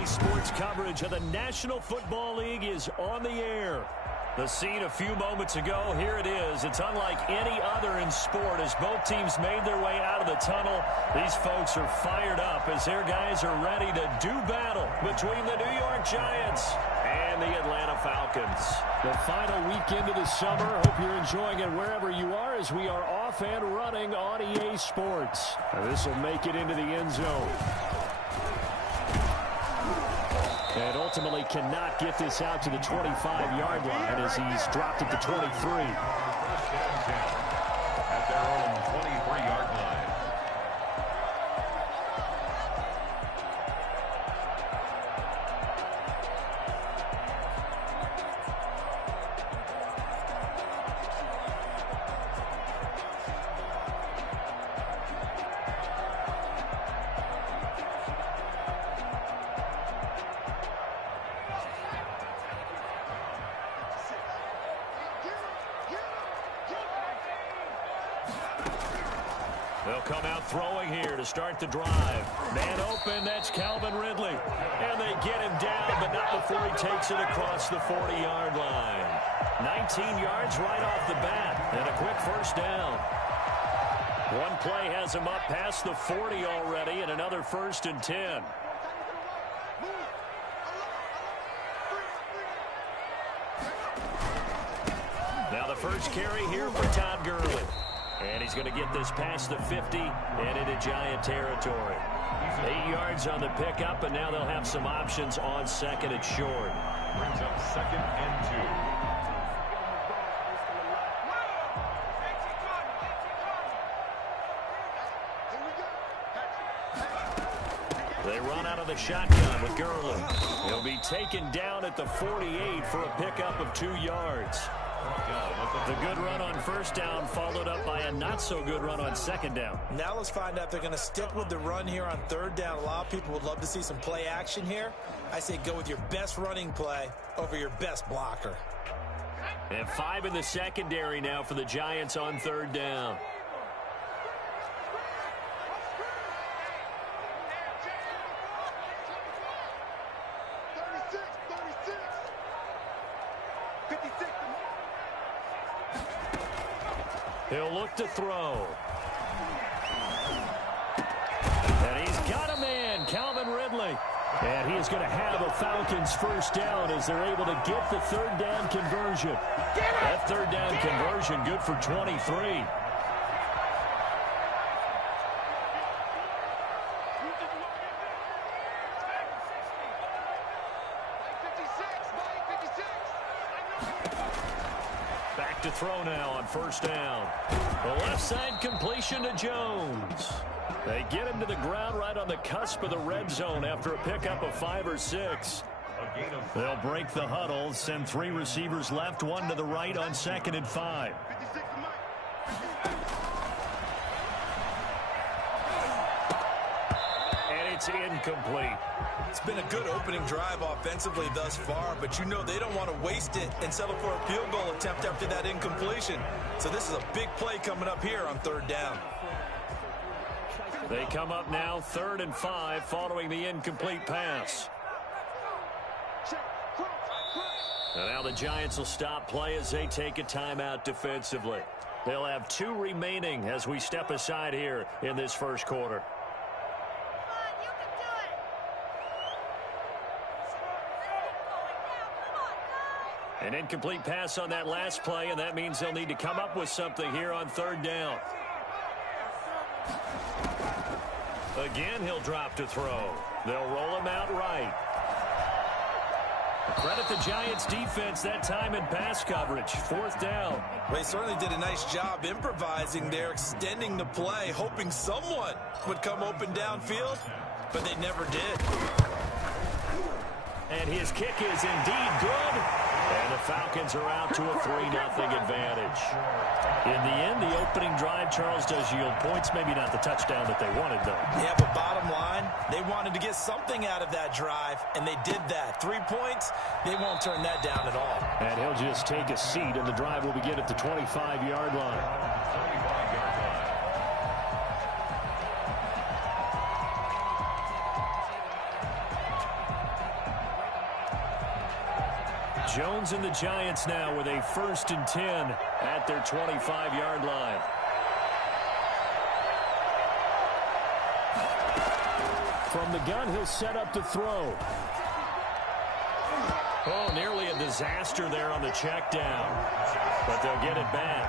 EA Sports coverage of the National Football League is on the air. The scene a few moments ago, here it is. It's unlike any other in sport as both teams made their way out of the tunnel. These folks are fired up as their guys are ready to do battle between the New York Giants and the Atlanta Falcons. The final weekend of the summer. Hope you're enjoying it wherever you are as we are off and running on EA Sports. This will make it into the end zone. And ultimately cannot get this out to the 25-yard line as he's dropped at the 23. At their own 23-yard line. They'll come out throwing here to start the drive. Man open, that's Calvin Ridley. And they get him down, but not before he takes it across the 40-yard line. 19 yards right off the bat, and a quick first down. One play has him up past the 40 already, and another 1st and 10. Now the first carry here for Todd Gurley. And he's going to get this past the 50 and into Giant territory. 8 yards on the pickup, and now they'll have some options on second and short. Brings up 2nd and 2. They run out of the shotgun with Gurley. He'll be taken down at the 48 for a pickup of 2 yards. The good run on first down followed up by a not-so-good run on second down. Now let's find out if they're going to stick with the run here on third down. A lot of people would love to see some play action here. I say go with your best running play over your best blocker. And 5 in the secondary now for the Giants on third down. He'll look to throw. And he's got a man, Calvin Ridley. And he is going to have a Falcons first down as they're able to get the third down conversion. That third down conversion good for 23. To throw now on first down. The left side completion to Jones. They get him to the ground right on the cusp of the red zone after a pickup of 5 or 6. They'll break the huddle, send 3 receivers left, 1 to the right on 2nd and 5. And it's incomplete. It's been a good opening drive offensively thus far, but you know they don't want to waste it and settle for a field goal attempt after that incompletion. So this is a big play coming up here on third down. They come up now 3rd and 5 following the incomplete pass. And now the Giants will stop play as they take a timeout defensively. They'll have 2 remaining as we step aside here in this first quarter. An incomplete pass on that last play, and that means they'll need to come up with something here on third down. Again, he'll drop to throw. They'll roll him out right. Credit the Giants defense that time in pass coverage. 4th down. Well, they certainly did a nice job improvising there, extending the play, hoping someone would come open downfield, but they never did. And his kick is indeed good. And the Falcons are out to a 3-0 advantage. In the end, the opening drive, Charles, does yield points. Maybe not the touchdown that they wanted, though. Yeah, but bottom line, they wanted to get something out of that drive, and they did that. 3 points, they won't turn that down at all. And he'll just take a seat, and the drive will begin at the 25-yard line. Jones and the Giants now with a 1st and 10 at their 25-yard line. From the gun, he'll set up to throw. Oh, nearly a disaster there on the check down. But they'll get it back.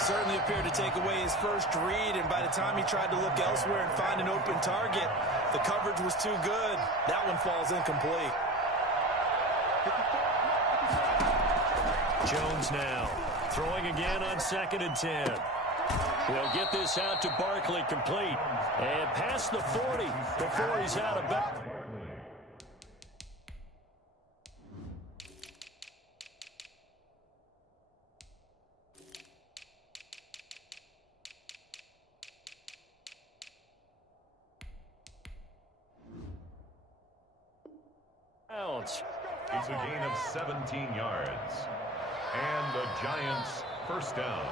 Certainly appeared to take away his first read, and by the time he tried to look elsewhere and find an open target, the coverage was too good. That one falls incomplete. Jones now throwing again on 2nd and 10. He'll get this out to Barkley, complete. And past the 40 before he's out of bounds. It's a gain of 17 yards. And the Giants first down.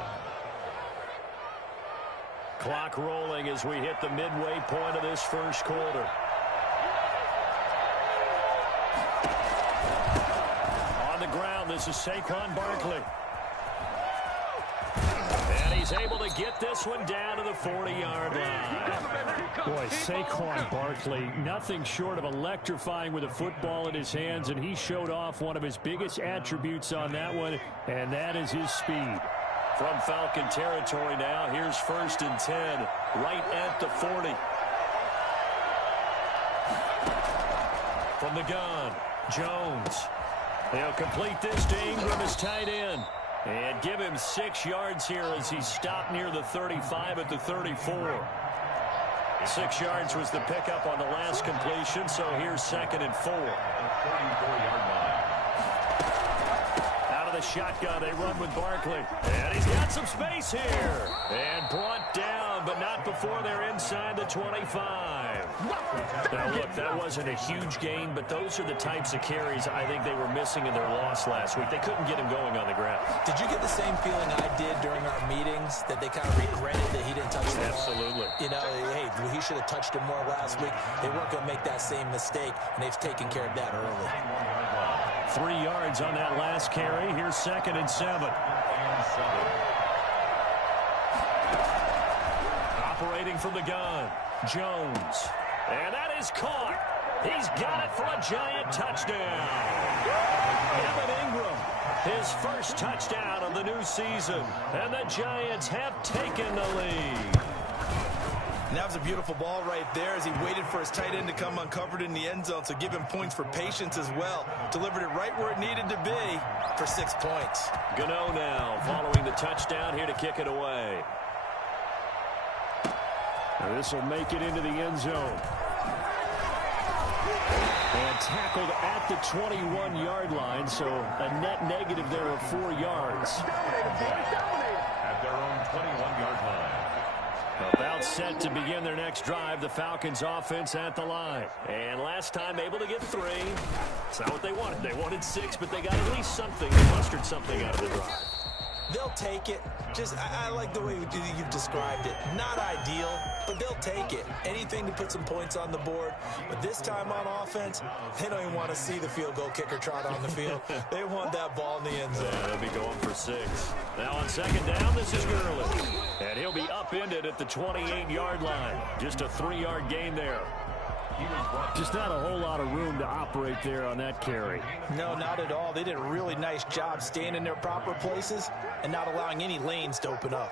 Clock rolling as we hit the midway point of this first quarter. On the ground, this is Saquon Barkley. And he's able to get this one down to the 40-yard line. Boy, Saquon Barkley, nothing short of electrifying with a football in his hands, and he showed off one of his biggest attributes on that one, and that is his speed. From Falcon territory now, here's 1st and 10, right at the 40. From the gun, Jones. They'll complete this to Ingram as tight end. And give him 6 yards here as he stopped near the 35 at the 34. 6 yards was the pickup on the last completion, so here's 2nd and 4. 34-yard line. Out of the shotgun, they run with Barkley. And he's got some space here. And brought down, but not before they're inside the 25. Now, look, that wasn't a huge gain, but those are the types of carries I think they were missing in their loss last week. They couldn't get him going on the ground. Did you get the same feeling I did during our meetings, that they kind of regretted that he didn't touch the ball? Absolutely. You know, hey, he should have touched him more last week. They weren't going to make that same mistake, and they've taken care of that early. 3 yards on that last carry. Here's 2nd and 7. Operating from the gun, Jones. And that is caught. He's got it for a Giant touchdown. Evan Ingram, his first touchdown of the new season. And the Giants have taken the lead. And that was a beautiful ball right there as he waited for his tight end to come uncovered in the end zone, so give him points for patience as well. Delivered it right where it needed to be for 6 points. Gano now following the touchdown here to kick it away. This will make it into the end zone. And tackled at the 21-yard line, so a net negative there of 4 yards. At their own 21-yard line. About set to begin their next drive, the Falcons offense at the line. And last time able to get 3. It's not what they wanted. They wanted 6, but they got at least something. They mustered something out of the drive. They'll take it. Just, I like the way you've described it. Not ideal, but they'll take it. Anything to put some points on the board. But this time on offense, they don't even want to see the field goal kicker trot on the field. They want that ball in the end zone. Yeah, they'll be going for 6. Now on 2nd down, this is Gurley. And he'll be upended at the 28-yard line. Just a 3-yard gain there. Just not a whole lot of room to operate there on that carry. No, not at all. They did a really nice job staying in their proper places and not allowing any lanes to open up.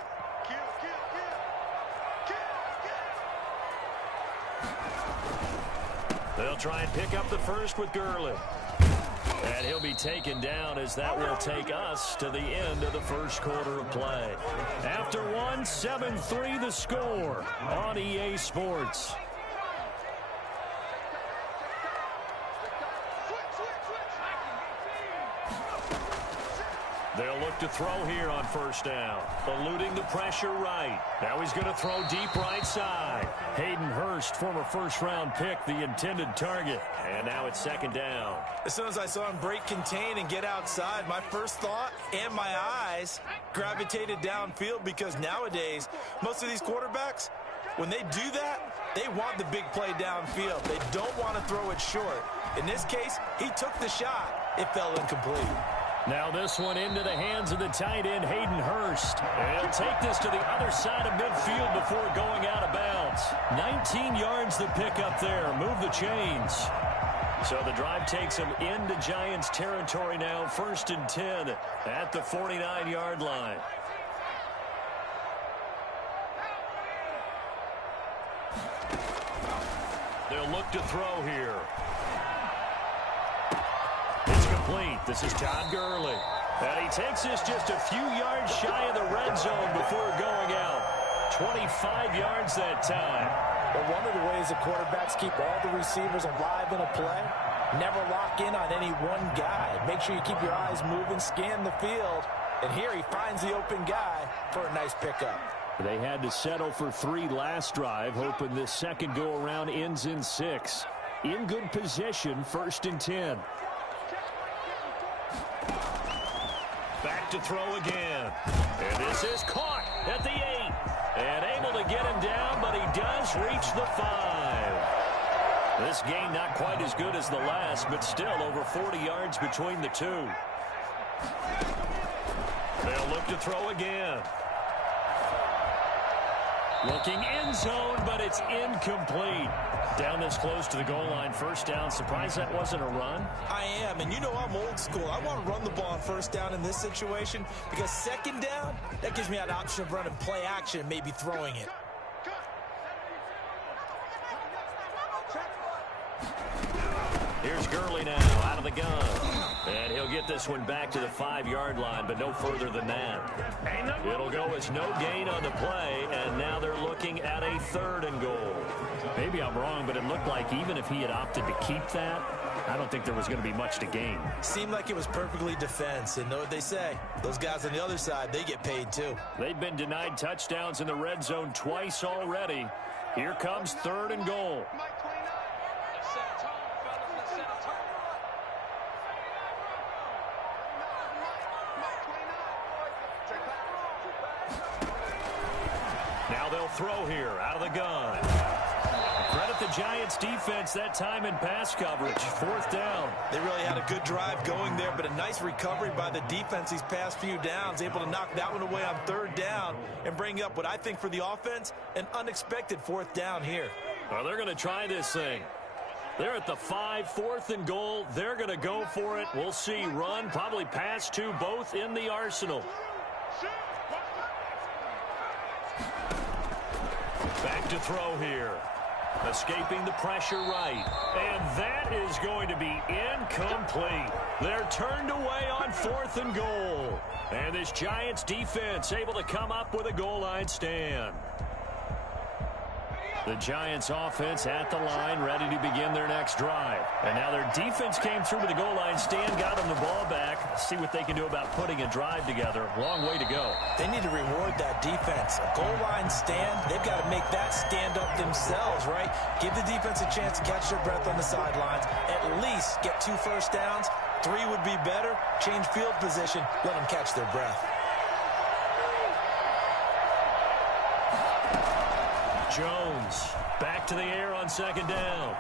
They'll try and pick up the first with Gurley. And he'll be taken down as that will take us to the end of the first quarter of play. After 1, 7-3 the score on EA Sports. They'll look to throw here on 1st down. Eluding the pressure right. Now he's going to throw deep right side. Hayden Hurst, former first-round pick, the intended target. And now it's 2nd down. As soon as I saw him break contain and get outside, my first thought and my eyes gravitated downfield, because nowadays, most of these quarterbacks, when they do that, they want the big play downfield. They don't want to throw it short. In this case, he took the shot. it fell incomplete. Now this one into the hands of the tight end, Hayden Hurst. And he'll take this to the other side of midfield before going out of bounds. 19 yards the pick up there. Move the chains. So the drive takes him into Giants territory now. 1st and 10 at the 49-yard line. They'll look to throw here. It's complete. This is Todd Gurley. And he takes this just a few yards shy of the red zone before going out. 25 yards that time. But one of the ways the quarterbacks keep all the receivers alive in a play, never lock in on any one guy. Make sure you keep your eyes moving, scan the field. And here he finds the open guy for a nice pickup. They had to settle for 3 last drive, hoping this second go-around ends in 6. In good position, 1st and 10. Back to throw again. And this is caught at the 8. And able to get him down, but he does reach the 5. This game not quite as good as the last, but still over 40 yards between the two. They'll look to throw again. Looking end zone, but it's incomplete. Down this close to the goal line, 1st down. Surprised that wasn't a run? I am, and you know I'm old school. I want to run the ball on 1st down in this situation because 2nd down, that gives me an option of running play action and maybe throwing it. Here's Gurley now out of the gun. And he'll get this one back to the 5-yard line, but no further than that. It'll go as no gain on the play, and now they're looking at a 3rd and goal. Maybe I'm wrong, but it looked like even if he had opted to keep that, I don't think there was going to be much to gain. Seemed like it was perfectly defense, and know what they say. Those guys on the other side, they get paid too. They've been denied touchdowns in the red zone twice already. Here comes 3rd and goal. Now they'll throw here out of the gun. Credit the Giants defense that time in pass coverage. 4th down. They really had a good drive going there, but a nice recovery by the defense these past few downs. Able to knock that one away on 3rd down and bring up what I think for the offense, an unexpected 4th down here. Well, they're going to try this thing. They're at the 5, 4th and goal. They're going to go for it. We'll see. Run, probably pass to both in the arsenal. Back to throw here. Escaping the pressure right. And that is going to be incomplete. They're turned away on 4th and goal. And this Giants defense able to come up with a goal line stand. The Giants offense at the line, ready to begin their next drive. And now their defense came through to the goal line stand, got them the ball back. See what they can do about putting a drive together. Long way to go. They need to reward that defense. A goal line stand, they've got to make that stand up themselves, right? Give the defense a chance to catch their breath on the sidelines. At least get 2 first downs. 3 would be better. Change field position. Let them catch their breath. Jones back to the air on 2nd down.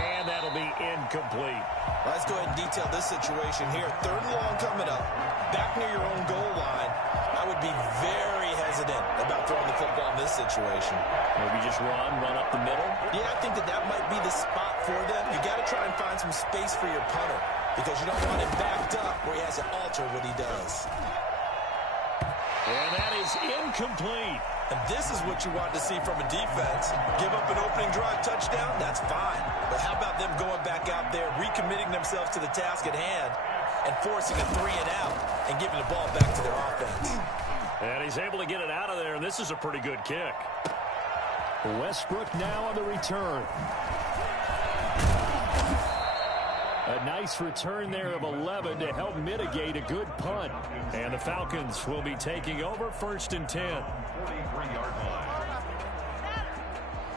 And that'll be incomplete. Let's go ahead and detail this situation here. 3rd and long coming up. Back near your own goal line. I would be very hesitant about throwing the football in this situation. Maybe just run up the middle? Yeah, I think that might be the spot for them. You got to try and find some space for your punter because you don't want him backed up where he has to alter what he does. And that is incomplete. And this is what you want to see from a defense. Give up an opening drive touchdown, that's fine. But how about them going back out there, recommitting themselves to the task at hand, and forcing a 3 and out, and giving the ball back to their offense. And he's able to get it out of there, and this is a pretty good kick. Westbrook now on the return. A nice return there of 11 to help mitigate a good punt. And the Falcons will be taking over 1st and 10.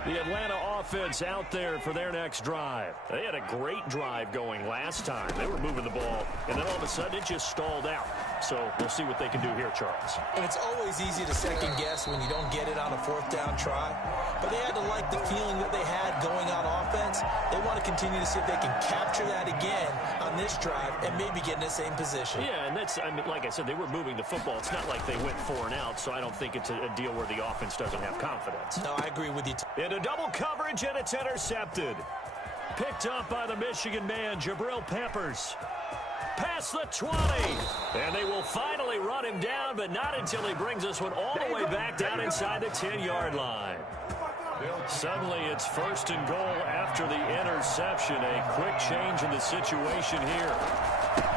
The Atlanta offense out there for their next drive. They had a great drive going last time. They were moving the ball, and then all of a sudden it just stalled out. So we'll see what they can do here, Charles. And it's always easy to second guess when you don't get it on a fourth down try. But they had to like the feeling that they had going on offense. They want to continue to see if they can capture that again on this drive and maybe get in the same position. Yeah, and that's, I mean, like I said, they were moving the football. It's not like they went 4 and out, so I don't think it's a deal where the offense doesn't have confidence. No, I agree with you. Into double coverage, and it's intercepted. Picked up by the Michigan man, Jabril Peppers. Past the 20. And they will finally run him down, but not until he brings this one all the way back down inside the 10-yard line. Suddenly, it's 1st and goal after the interception. A quick change in the situation here.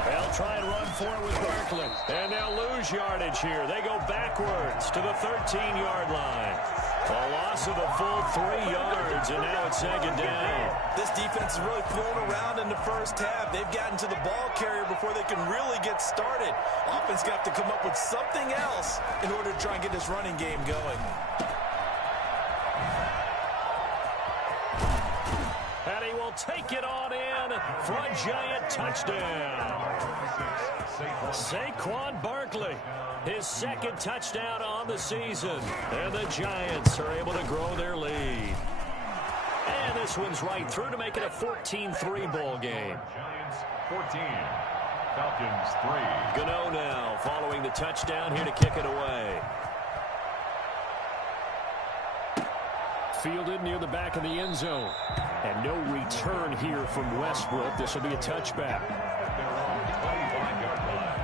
They'll try and run for it with Barkley. And they'll lose yardage here. They go backwards to the 13-yard line. A loss of a full 3 yards, and now it's 2nd down. This defense is really thrown around in the first half. They've gotten to the ball carrier before they can really get started. Offense got to come up with something else in order to try and get this running game going. And he will take it on in for a giant touchdown. Saquon Barkley, his 2nd touchdown on the season. And the Giants are able to grow their lead. And this one's right through to make it a 14-3 ball game. Giants 14, Falcons 3. Gano now following the touchdown here to kick it away. Fielded near the back of the end zone. And no return here from Westbrook. This will be a touchback. At their own 25-yard line.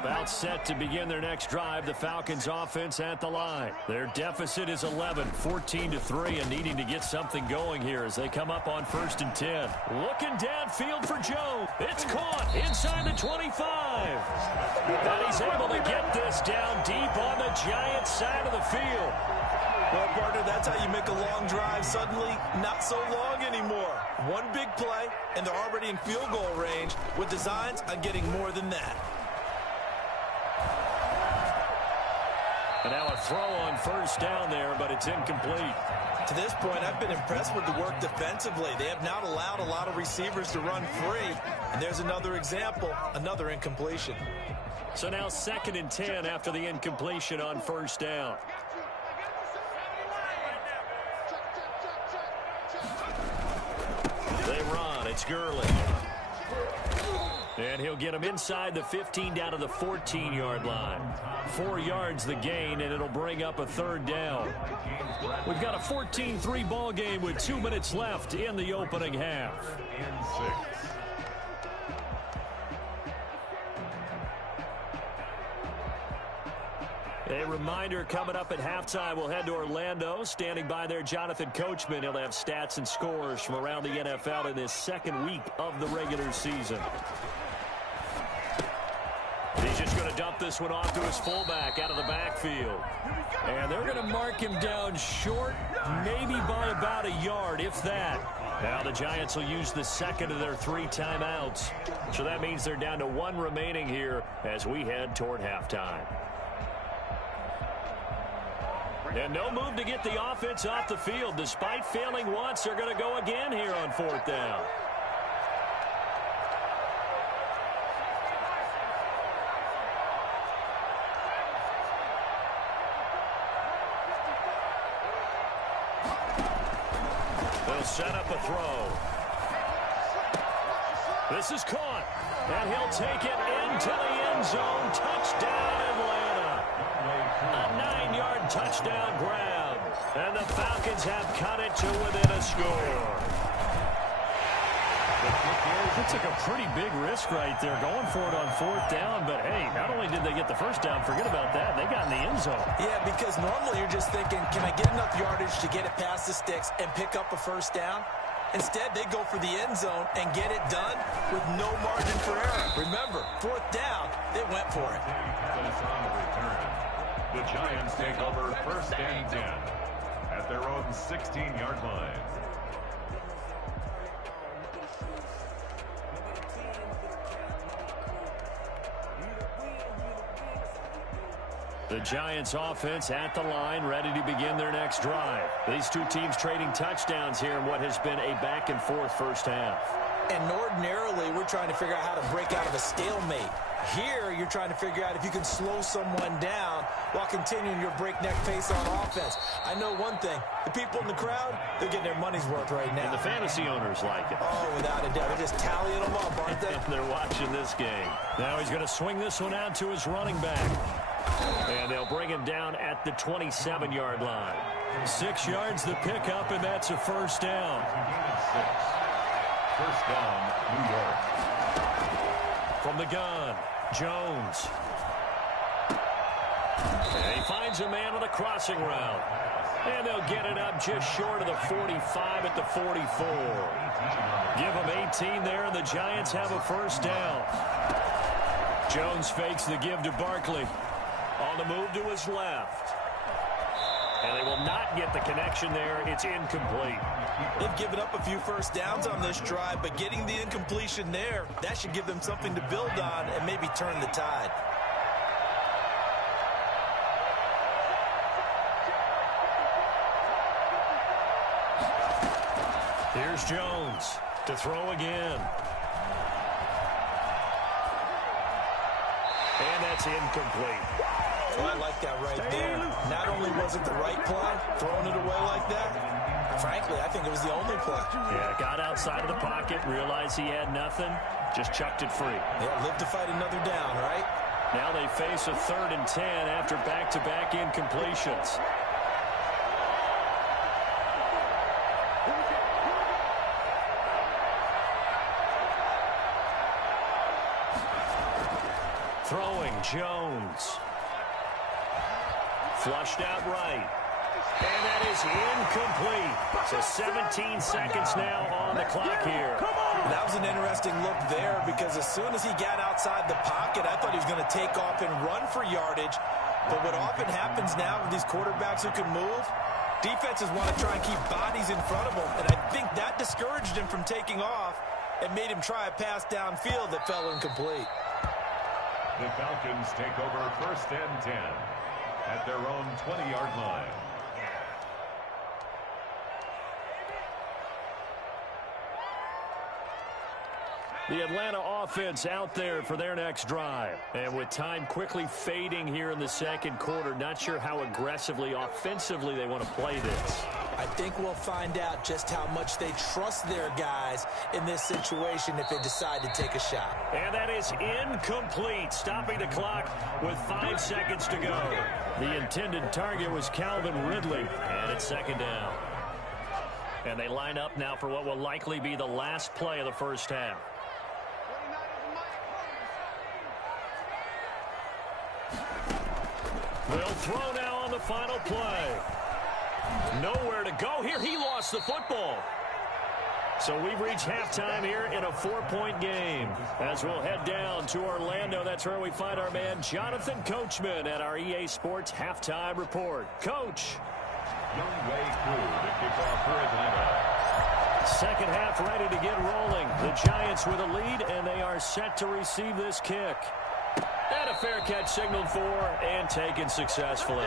About set to begin their next drive, the Falcons offense at the line. Their deficit is 11, 14-3, and needing to get something going here as they come up on 1st and 10. Looking downfield for Jones. It's caught inside the 25. And he's able to get this down deep on the Giants side of the field. Well, partner, that's how you make a long drive suddenly not so long anymore. One big play, and they're already in field goal range with designs on getting more than that. And now a throw on 1st down there, but it's incomplete. To this point, I've been impressed with the work defensively. They have not allowed a lot of receivers to run free. And there's another example, another incompletion. So now 2nd and 10 after the incompletion on 1st down. They run. It's Gurley. And he'll get him inside the 15 down to the 14-yard line. 4 yards the gain, and it'll bring up a 3rd down. We've got a 14-3 ball game with 2 minutes left in the opening half. And 6. A reminder coming up at halftime, we'll head to Orlando. Standing by there, Jonathan Coachman. He'll have stats and scores from around the NFL in this 2nd week of the regular season. He's just going to dump this one off to his fullback out of the backfield. And they're going to mark him down short, maybe by about a yard, if that. Now the Giants will use the 2nd of their 3 timeouts. So that means they're down to 1 remaining here as we head toward halftime. And no move to get the offense off the field. Despite failing once, they're going to go again here on 4th down. They'll set up a throw. This is caught. And he'll take it into the end zone. Touchdown, Atlanta. A 9-yard touchdown grab. And the Falcons have cut it to within a score. They took a pretty big risk right there going for it on 4th down. But, hey, not only did they get the 1st down, forget about that, they got in the end zone. Yeah, because normally you're just thinking, can I get enough yardage to get it past the sticks and pick up a 1st down? Instead, they go for the end zone and get it done with no margin for error. Remember, 4th down, they went for it. On the return, the Giants take over 1st and 10 at their own 16-yard line. The Giants offense at the line, ready to begin their next drive. These two teams trading touchdowns here in what has been a back-and-forth first half. And ordinarily, we're trying to figure out how to break out of a stalemate. Here, you're trying to figure out if you can slow someone down while continuing your breakneck pace on offense. I know one thing. The people in the crowd, they're getting their money's worth right now. And the fantasy owners like it. Oh, without a doubt. They're just tallying them up, aren't they? They're watching this game. Now he's going to swing this one out to his running back. And they'll bring him down at the 27-yard line. 6 yards the pickup, and that's a first down. First down, New York. From the gun, Jones. And he finds a man on the crossing route. And they'll get it up just short of the 45 at the 44. Give them 18 there, and the Giants have a first down. Jones fakes the give to Barkley. On the move to his left. And they will not get the connection there. It's incomplete. They've given up a few first downs on this drive, but getting the incompletion there, that should give them something to build on and maybe turn the tide. Here's Jones to throw again. And that's incomplete. Well, I like that right there. Not only was it the right play, throwing it away like that, frankly, I think it was the only play. Yeah, got outside of the pocket, realized he had nothing, just chucked it free. Yeah, live to fight another down, right? Now they face a 3rd and 10 after back-to-back incompletions. Throwing, Jones. Flushed out right. And that is incomplete. So 17 seconds now on the clock here. That was an interesting look there because as soon as he got outside the pocket, I thought he was going to take off and run for yardage. But what often happens now with these quarterbacks who can move, defenses want to try and keep bodies in front of them. And I think that discouraged him from taking off and made him try a pass downfield that fell incomplete. The Falcons take over 1st and 10 at their own 20-yard line. The Atlanta offense out there for their next drive. And with time quickly fading here in the second quarter, not sure how aggressively, offensively they want to play this. I think we'll find out just how much they trust their guys in this situation if they decide to take a shot. And that is incomplete, stopping the clock with 5 seconds to go. The intended target was Calvin Ridley, and it's 2nd down. And they line up now for what will likely be the last play of the first half. They'll throw now on the final play. Nowhere to go here. He lost the football. So we've reached halftime here in a 4-point game. As we'll head down to Orlando, that's where we find our man Jonathan Coachman at our EA Sports Halftime Report. Coach. Youngway Crew to kick off for Atlanta. Second half ready to get rolling. The Giants with a lead, and they are set to receive this kick. And a fair catch signaled for and taken successfully.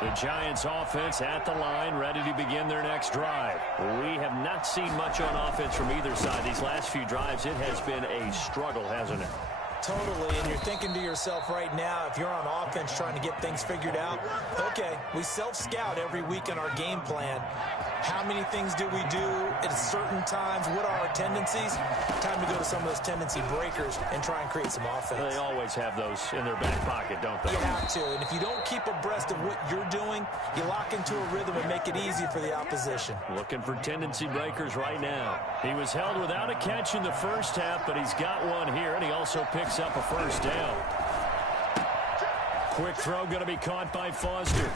The Giants offense at the line, ready to begin their next drive. We have not seen much on offense from either side. These last few drives, it has been a struggle, hasn't it? Totally, and you're thinking to yourself right now, if you're on offense trying to get things figured out, okay, we self-scout every week in our game plan. How many things do we do at certain times? What are our tendencies? Time to go to some of those tendency breakers and try and create some offense. They always have those in their back pocket, don't they? You have to, and if you don't keep abreast of what you're doing, you lock into a rhythm and make it easy for the opposition. Looking for tendency breakers right now. He was held without a catch in the first half, but he's got one here, and he also picks up a first down. Quick throw going to be caught by Foster.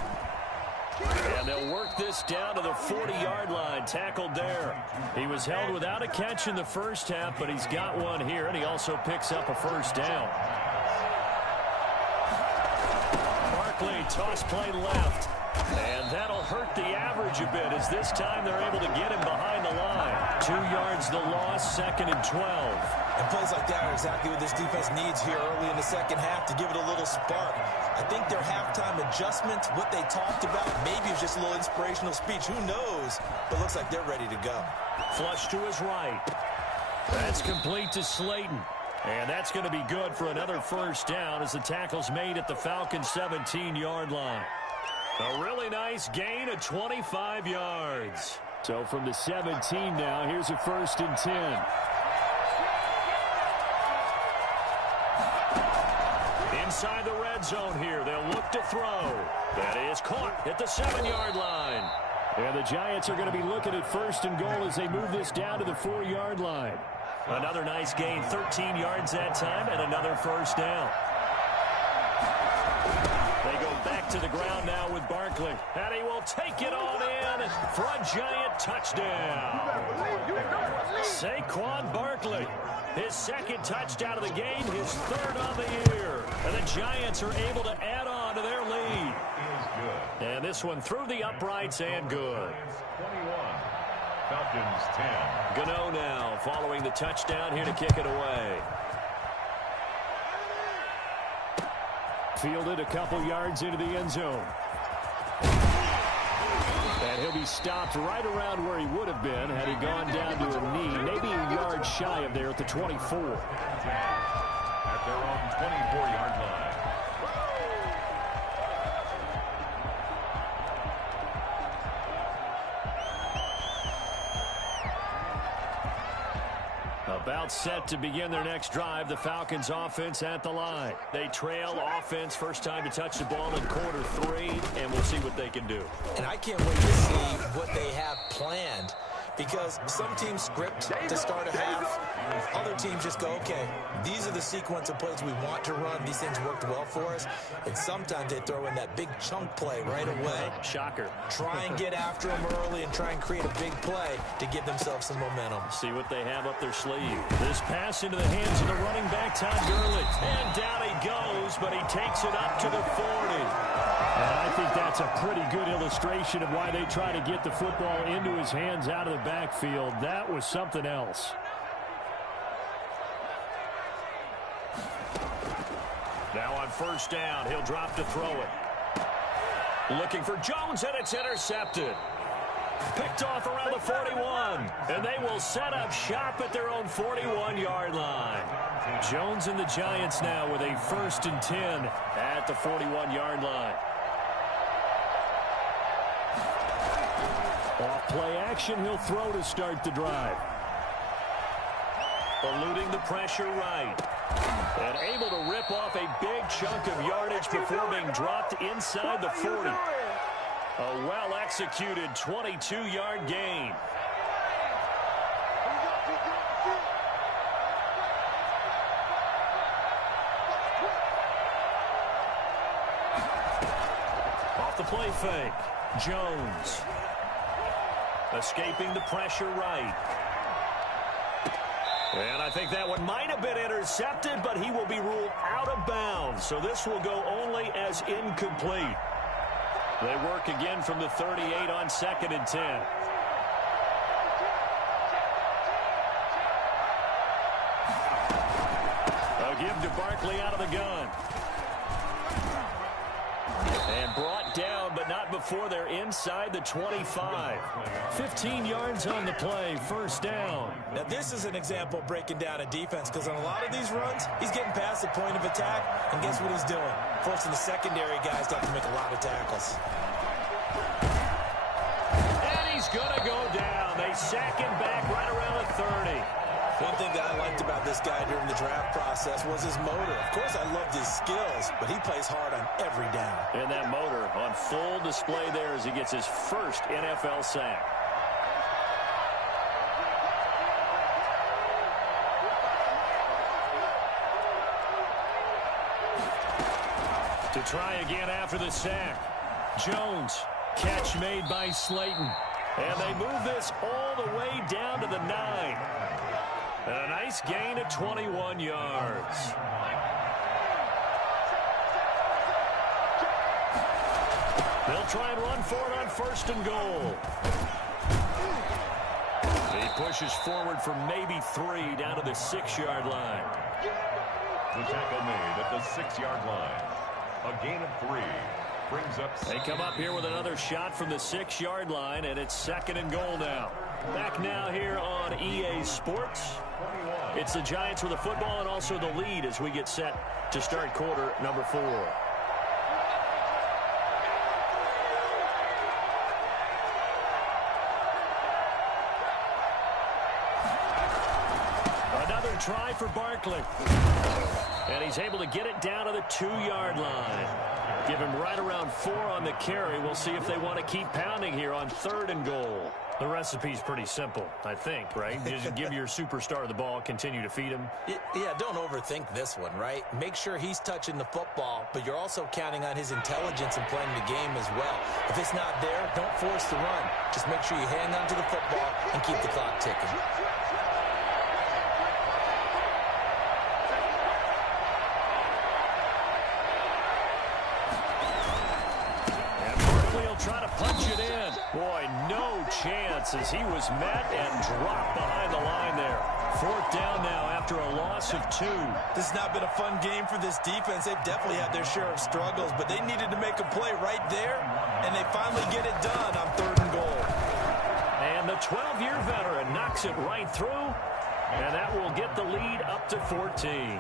And they'll work this down to the 40-yard line, tackled there. He was held without a catch in the first half, but he's got one here, and he also picks up a first down. Barkley, toss play left. And that'll hurt the average a bit as this time they're able to get him behind the line. 2 yards the loss, 2nd and 12. And plays like that are exactly what this defense needs here early in the second half to give it a little spark. I think their halftime adjustment, what they talked about, maybe it's just a little inspirational speech. Who knows? But looks like they're ready to go. Flush to his right. That's complete to Slayton. And that's going to be good for another first down as the tackle's made at the Falcons' 17-yard line. A really nice gain of 25 yards. So from the 17 now, here's a 1st and 10. Inside the red zone here, they'll look to throw. That is caught at the 7-yard line. And the Giants are going to be looking at 1st and goal as they move this down to the 4-yard line. Another nice gain, 13 yards that time, and another first down. They go back to the ground now with Barkley. And he will take it on in for a Giant touchdown. Saquon Barkley, his 2nd touchdown of the game, his 3rd on the year. And the Giants are able to add on to their lead. And this one through the uprights and good. 21. Falcons 10. Gano now following the touchdown here to kick it away. Fielded a couple yards into the end zone. And he'll be stopped right around where he would have been had he gone down to a knee, maybe a yard shy of there at the 24. At their own 24-yard line. About set to begin their next drive, the Falcons offense at the line. They trail offense, first time to touch the ball in quarter 3, and we'll see what they can do. And I can't wait to see what they have planned, because some teams script to start a half. Other teams just go, okay, these are the sequence of plays we want to run. These things worked well for us. And sometimes they throw in that big chunk play right away. Shocker. Try and get after them early and try and create a big play to give themselves some momentum. See what they have up their sleeve. This pass into the hands of the running back, Todd Gurley. And down he goes, but he takes it up to the 40. And I think that's a pretty good illustration of why they try to get the football into his hands out of the backfield. That was something else. Now on first down, he'll drop to throw it. Looking for Jones, and it's intercepted. Picked off around the 41. And they will set up shop at their own 41-yard line. Jones and the Giants now with a 1st and 10 at the 41-yard line. Off play action, he'll throw to start the drive. Eluding the pressure right. And able to rip off a big chunk of yardage before being dropped inside the 40. A well-executed 22-yard gain. Off the play fake. Jones. Escaping the pressure right. And I think that one might have been intercepted, but he will be ruled out of bounds. So this will go only as incomplete. They work again from the 38 on 2nd and 10. A give to Barkley out of the gun. And brought down, but not before they're inside the 25. 15 yards on the play, first down. Now, this is an example of breaking down a defense, because on a lot of these runs, he's getting past the point of attack, and guess what he's doing? Forcing the secondary guys to have to make a lot of tackles. And he's going to go down. They sack him back right around the 30. One thing that I liked about this guy during the draft process was his motor. Of course, I loved his skills, but he plays hard on every down. And that motor on full display there as he gets his first NFL sack. To try again after the sack. Jones, catch made by Slayton. And they move this all the way down to the 9. And a nice gain of 21 yards. They'll try and run for it on 1st and goal. He pushes forward for maybe 3 down to the 6-yard line. The tackle made at the 6-yard line. A gain of 3. Brings up. They come up here with another shot from the 6-yard line, and it's 2nd and goal now. Back now here on EA Sports. It's the Giants with the football and also the lead as we get set to start quarter number 4. Another try for Barkley. And he's able to get it down to the 2-yard line. Give him right around 4 on the carry. We'll see if they want to keep pounding here on 3rd and goal. The recipe's pretty simple, I think, right? Just give your superstar the ball, continue to feed him. Yeah, don't overthink this one, right? Make sure he's touching the football, but you're also counting on his intelligence in playing the game as well. If it's not there, don't force the run. Just make sure you hang on to the football and keep the clock ticking. Try to punch it in. Boy, no chance as he was met and dropped behind the line there. 4th down now after a loss of 2. This has not been a fun game for this defense. They've definitely had their share of struggles, but they needed to make a play right there, and they finally get it done on 3rd and goal. And the 12-year veteran knocks it right through, and that will get the lead up to 14.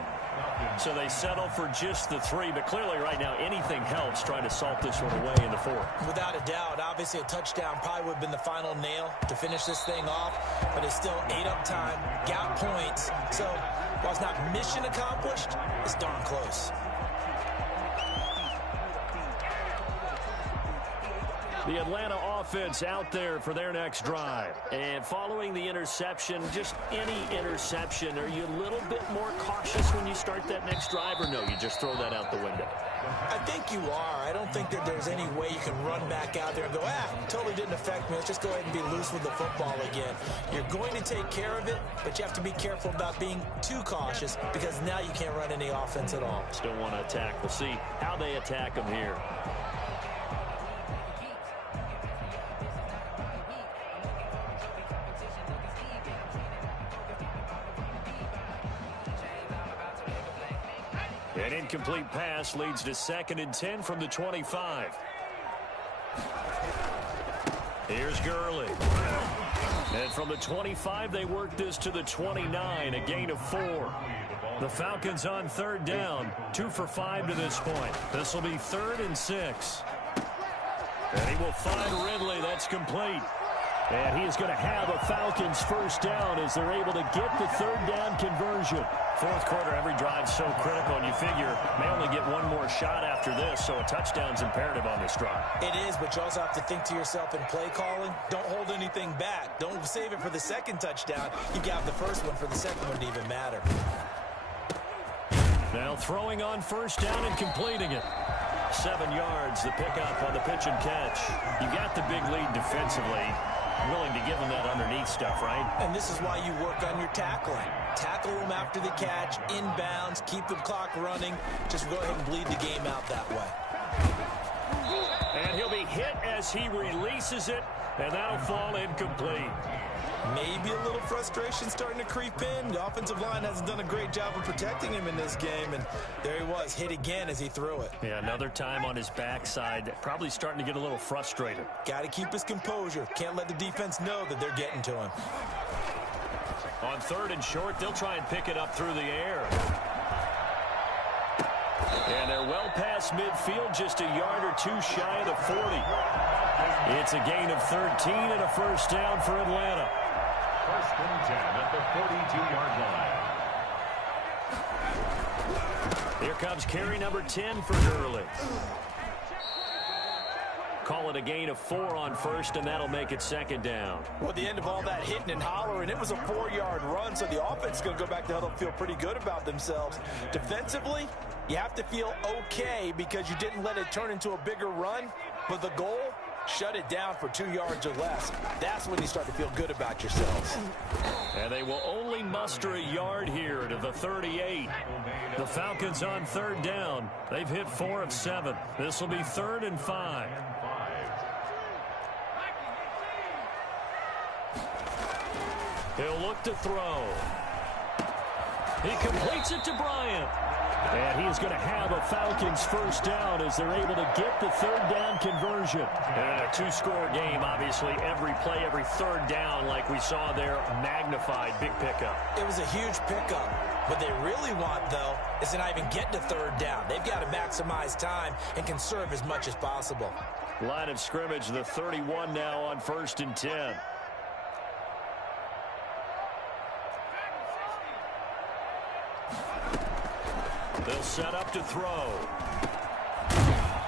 So they settle for just the 3, but clearly right now anything helps trying to salt this one away in the 4th. Without a doubt, obviously a touchdown probably would have been the final nail to finish this thing off, but it's still 8 up time, got points. So while it's not mission accomplished, it's darn close. The Atlanta offense out there for their next drive. And following the interception, just any interception, are you a little bit more cautious when you start that next drive, or no, you just throw that out the window? I think you are. I don't think that there's any way you can run back out there and go, totally didn't affect me. Let's just go ahead and be loose with the football again. You're going to take care of it, but you have to be careful about being too cautious because now you can't run any offense at all. Still want to attack. We'll see how they attack them here. An incomplete pass leads to 2nd and 10 from the 25. Here's Gurley. And from the 25, they work this to the 29, a gain of 4. The Falcons on 3rd down, 2 for 5 to this point. This will be 3rd and 6. And he will find Ridley. That's complete. And he is going to have a Falcons 1st down as they're able to get the 3rd down conversion. 4th quarter, every drive so critical, and you figure may only get one more shot after this, so a touchdown's imperative on this drive. It is, but you also have to think to yourself in play calling, don't hold anything back. Don't save it for the 2nd touchdown. You got the 1st one for the 2nd one to even matter. Now throwing on 1st down and completing it. 7 yards, the pickup on the pitch and catch. You got the big lead defensively. Willing to give them that underneath stuff, right? And this is why you work on your tackling. Tackle them after the catch, inbounds, keep the clock running. Just go ahead and bleed the game out that way. And he'll be hit as he releases it, and that'll fall incomplete. Maybe a little frustration starting to creep in. The offensive line hasn't done a great job of protecting him in this game, and there he was, hit again as he threw it. Yeah, another time on his backside, probably starting to get a little frustrated. Got to keep his composure. Can't let the defense know that they're getting to him. On 3rd and short, they'll try and pick it up through the air. And they're well past midfield, just a yard or 2 shy of the 40. It's a gain of 13 and a 1st down for Atlanta. 1st and 10 at the 42-yard line. Here comes carry number 10 for Gurley. Call it a gain of 4 on 1st, and that'll make it 2nd down. Well, at the end of all that hitting and hollering, it was a 4-yard run, so the offense is going to go back to huddle and feel pretty good about themselves. Defensively, you have to feel okay because you didn't let it turn into a bigger run, but the goal, shut it down for 2 yards or less. That's when you start to feel good about yourselves. And they will only muster a yard here to the 38. The Falcons on 3rd down. They've hit 4 of 7. This will be 3rd and 5. He'll look to throw. He completes it to Bryant. And he is going to have a Falcons first down as they're able to get the third down conversion. And a two-score game, obviously. Every play, every third down, like we saw there, magnified. Big pickup. It was a huge pickup. What they really want, though, is to not even get to third down. They've got to maximize time and conserve as much as possible. Line of scrimmage, the 31 now on 1st and 10. They'll set up to throw.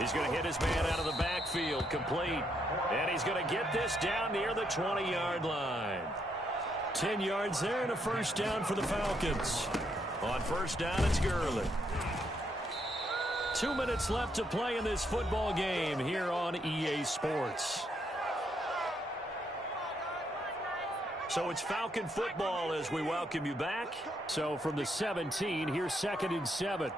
He's going to hit his man out of the backfield, complete. And he's going to get this down near the 20-yard line. 10 yards there and a first down for the Falcons. On first down, it's Gurley. 2 minutes left to play in this football game here on EA Sports. So it's Falcon football as we welcome you back. So from the 17, here's 2nd and 7.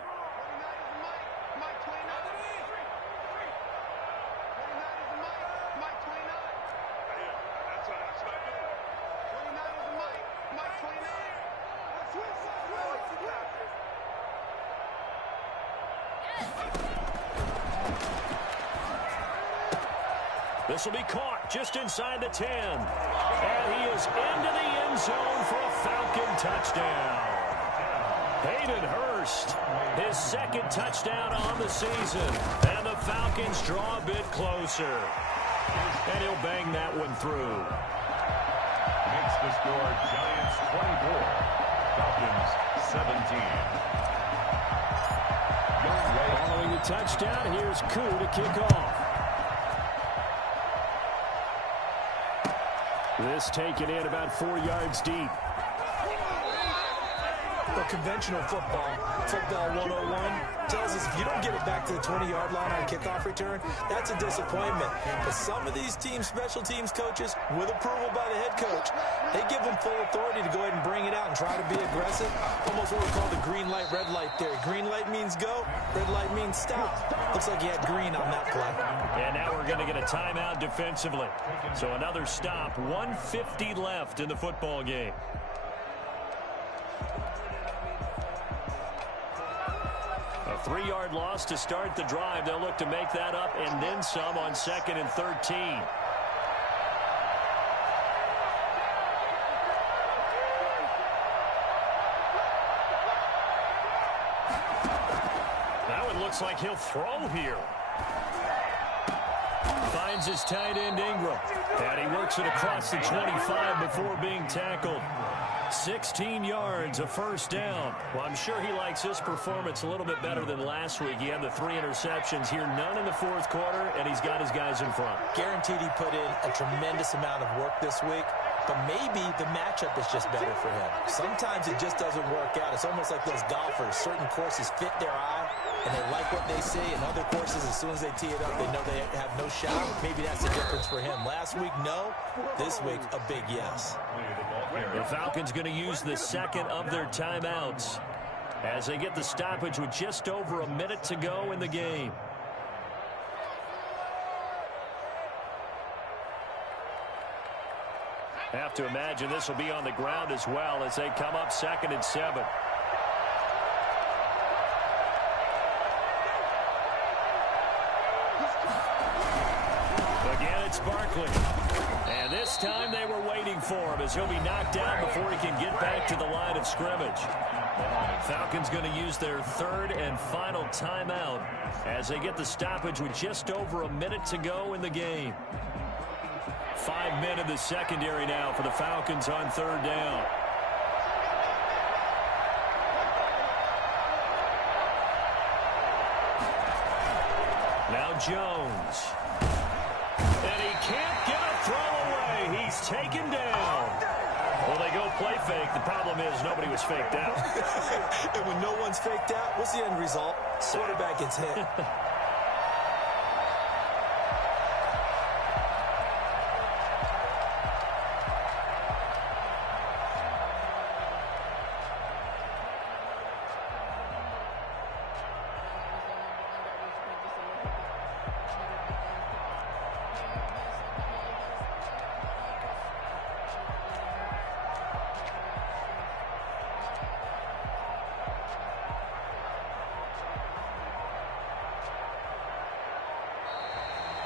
This will be caught just inside the 10. And he is into the end zone for a Falcon touchdown. Hayden Hurst, his 2nd touchdown on the season. And the Falcons draw a bit closer. And he'll bang that one through. Makes the score Giants 24, Falcons 17. Following the touchdown, here's Koo to kick off. This taken in about 4 yards deep. But conventional football 101, tells us if you don't get it back to the 20-yard line on a kickoff return, that's a disappointment. But some of these teams, special teams coaches, with approval by the head coach, they give them full authority to go ahead and bring it out and try to be aggressive. Almost what we call the green light, red light theory. Green light means go, red light means stop. Looks like he had green on that play. And now we're going to get a timeout defensively. So another stop, 1:50 left in the football game. A 3-yard loss to start the drive. They'll look to make that up and then some on 2nd and 13. That one looks like he'll throw here. Finds his tight end Ingram. And he works it across the 25 before being tackled. 16 yards, a first down. Well, I'm sure he likes this performance a little bit better than last week. He had the 3 interceptions here, none in the 4th quarter, and he's got his guys in front. Guaranteed he put in a tremendous amount of work this week, but maybe the matchup is just better for him. Sometimes it just doesn't work out. It's almost like those golfers. Certain courses fit their eye, and they like what they see, and other courses, as soon as they tee it up, they know they have no shot. Maybe that's the difference for him. Last week, no. This week, a big yes. The Falcons going to use the 2nd of their timeouts as they get the stoppage with just over a minute to go in the game. Have to imagine this will be on the ground as well as they come up 2nd and 7. Again, it's Barkley. And this time they were waiting for him as he'll be knocked down before he can get back to the line of scrimmage. Falcons going to use their 3rd and final timeout as they get the stoppage with just over a minute to go in the game. 5 men in the secondary now for the Falcons on 3rd down. Now Jones. And he can't get a throw away. He's taken down. Well, they go play fake. The problem is nobody was faked out. And when no one's faked out, what's the end result? Quarterback gets hit.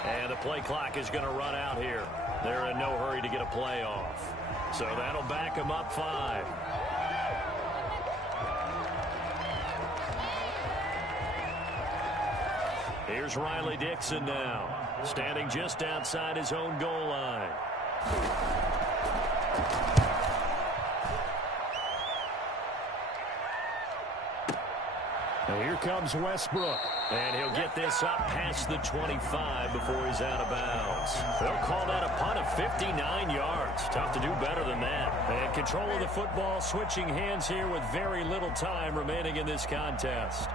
And the play clock is going to run out here. They're in no hurry to get a play off. So that'll back them up 5. Here's Riley Dixon now, standing just outside his own goal line. And here comes Westbrook. And he'll get this up past the 25 before he's out of bounds. They'll call that a punt of 59 yards. Tough to do better than that. And control of the football switching hands here with very little time remaining in this contest.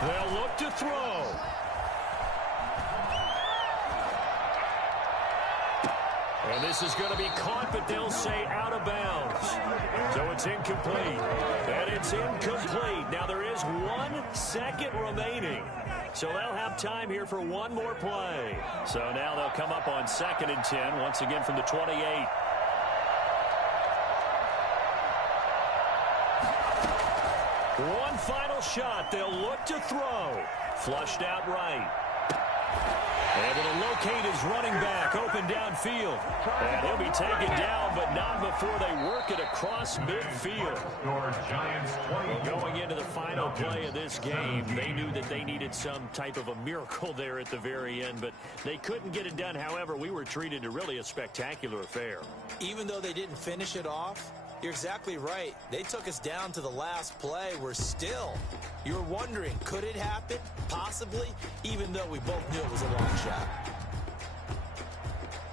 They'll look to throw. And this is going to be caught, but they'll say out of bounds. So it's incomplete. And it's incomplete. Now there is 1 second remaining. So they'll have time here for one more play. So now they'll come up on 2nd and 10, once again from the 28. One final shot. They'll look to throw. Flushed out right. Able to locate his running back open downfield. And he'll be taken down, but not before they work it across midfield. Going into the final play of this game, they knew that they needed some type of a miracle there at the very end, but they couldn't get it done. However, we were treated to really a spectacular affair. Even though they didn't finish it off, you're exactly right. They took us down to the last play. You're wondering, could it happen? Possibly, even though we both knew it was a long shot.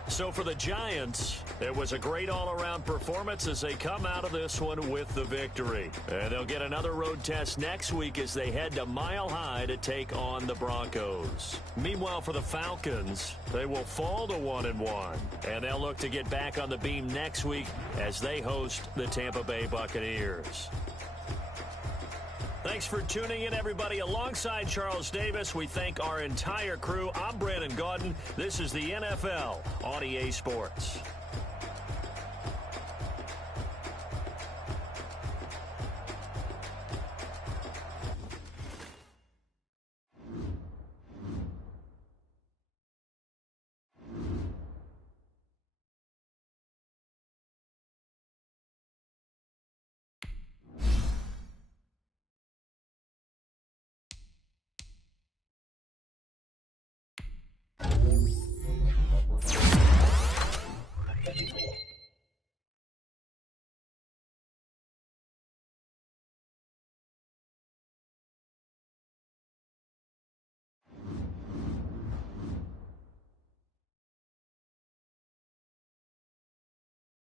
So for the Giants, it was a great all-around performance as they come out of this one with the victory. And they'll get another road test next week as they head to Mile High to take on the Broncos. Meanwhile, for the Falcons, they will fall to 1-1. And they'll look to get back on the beam next week as they host the Tampa Bay Buccaneers. Thanks for tuning in, everybody. Alongside Charles Davis, we thank our entire crew. I'm Brandon Gaudin. This is the NFL on EA Sports.